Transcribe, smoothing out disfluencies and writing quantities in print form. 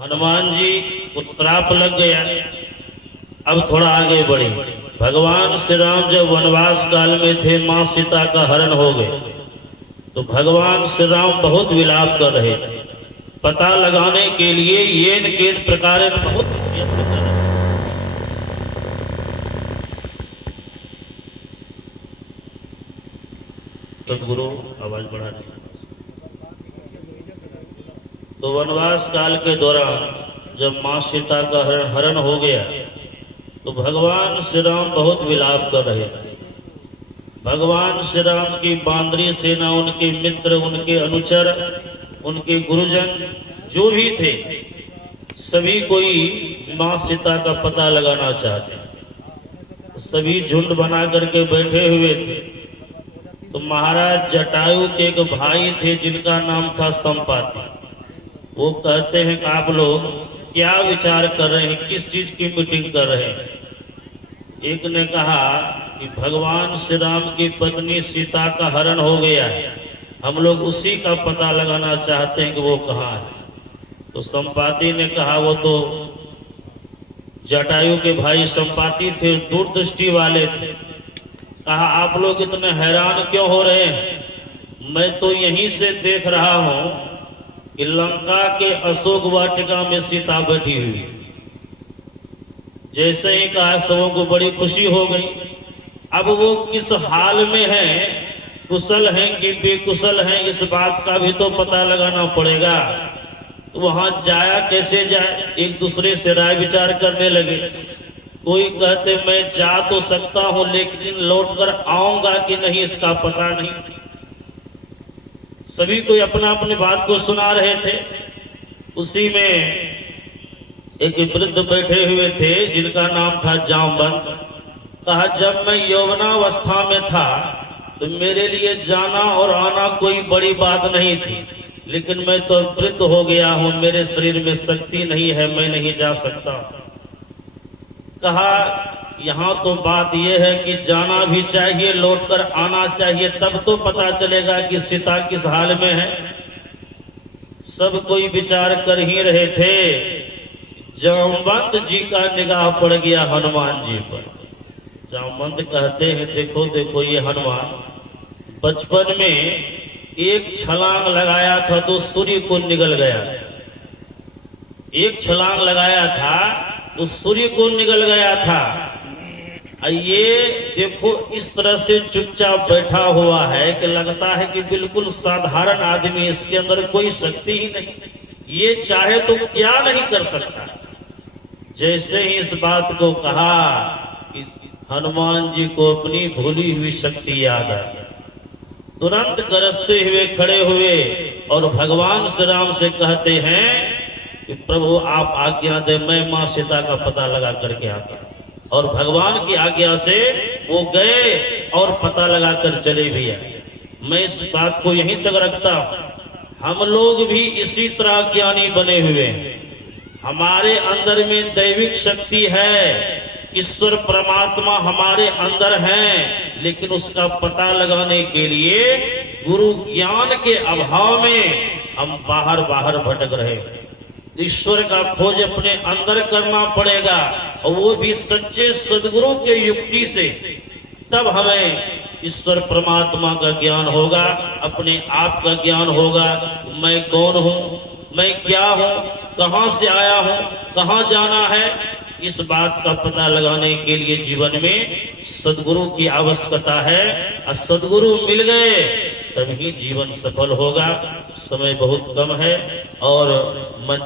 हनुमान जी को श्राप लग गया। अब थोड़ा आगे बढ़े। भगवान श्री राम जब वनवास काल में थे, मां सीता का हरण हो गए, तो भगवान श्री राम बहुत विलाप कर रहे थे। पता लगाने के लिए येन केन प्रकार बहुत यत्न कर रहे थे। सदगुरु आवाज बढ़ा दी। तो वनवास काल के दौरान जब मां सीता का हरण हो गया, तो भगवान श्री राम बहुत विलाप कर रहे थे। भगवान श्री राम की बांदरी सेना, उनके मित्र, उनके अनुचर, उनके गुरुजन जो भी थे, सभी कोई मां सीता का पता लगाना चाहते। सभी झुंड बना करके बैठे हुए थे। तो महाराज जटायु के एक भाई थे जिनका नाम था संपाति। वो कहते हैं कि आप लोग क्या विचार कर रहे हैं, किस चीज की मीटिंग कर रहे हैं। एक ने कहा कि भगवान श्री राम की पत्नी सीता का हरण हो गया है, हम लोग उसी का पता लगाना चाहते हैं कि वो कहाँ है। तो संपाति ने कहा, वो तो जटायु के भाई संपाति थे, दूरदृष्टि वाले थे। कहा आप लोग इतने हैरान क्यों हो रहे हैं, मैं तो यहीं से देख रहा हूं कि लंका के अशोक वाटिका में सीता बैठी हुई। जैसे ही कहा सबों को बड़ी खुशी हो गई। अब वो किस हाल में है, कुशल हैं कि बेकुशल हैं, इस बात का भी तो पता लगाना पड़ेगा। तो वहां जाया कैसे जाए, एक दूसरे से राय विचार करने लगे। कोई कहते मैं जा तो सकता हूं, लेकिन लौटकर आऊंगा कि नहीं इसका पता नहीं। सभी कोई अपना अपनी बात को सुना रहे थे। उसी में एक वृद्ध बैठे हुए थे जिनका नाम था जामवंत। कहा जब मैं यौवनावस्था में था तो मेरे लिए जाना और आना कोई बड़ी बात नहीं थी, लेकिन मैं तो वृद्ध हो गया हूं, मेरे शरीर में शक्ति नहीं है, मैं नहीं जा सकता। कहा यहाँ तो बात यह है कि जाना भी चाहिए, लौटकर आना चाहिए, तब तो पता चलेगा कि सीता किस हाल में है। सब कोई विचार कर ही रहे थे। जामवंत जी का निगाह पड़ गया हनुमान जी पर। जामवंत कहते हैं देखो देखो ये हनुमान बचपन में एक छलांग लगाया था तो सूर्य को निगल गया। एक छलांग लगाया था तो सूर्य को निगल गया था। ये देखो इस तरह से चुपचाप बैठा हुआ है कि लगता है कि बिल्कुल साधारण आदमी, इसके अंदर कोई शक्ति ही नहीं, ये चाहे तो क्या नहीं कर सकता। जैसे ही इस बात को कहा, इस हनुमान जी को अपनी भूली हुई शक्ति याद आई। तुरंत गरजते हुए खड़े हुए और भगवान श्री राम से कहते हैं कि प्रभु आप आज्ञा दे, मैं मां सीता का पता लगा करके आता। और भगवान की आज्ञा से वो गए और पता लगा कर चले भी आए। मैं इस बात को यहीं तक रखता हूं, हम लोग भी इसी तरह ज्ञानी बने हुए हैं। हमारे अंदर में दैविक शक्ति है, ईश्वर परमात्मा हमारे अंदर हैं, लेकिन उसका पता लगाने के लिए गुरु ज्ञान के अभाव में हम बाहर बाहर भटक रहे हैं। ईश्वर का खोज अपने अंदर करना पड़ेगा, और वो भी सच्चे सदगुरु के युक्ति से। तब हमें ईश्वर परमात्मा का ज्ञान होगा, अपने आप का ज्ञान होगा। मैं कौन हूँ, मैं क्या हूँ, कहाँ से आया हूँ, कहाँ जाना है, इस बात का पता लगाने के लिए जीवन में सदगुरु की आवश्यकता है। और सदगुरु मिल गए तभी जीवन सफल होगा। समय बहुत कम है और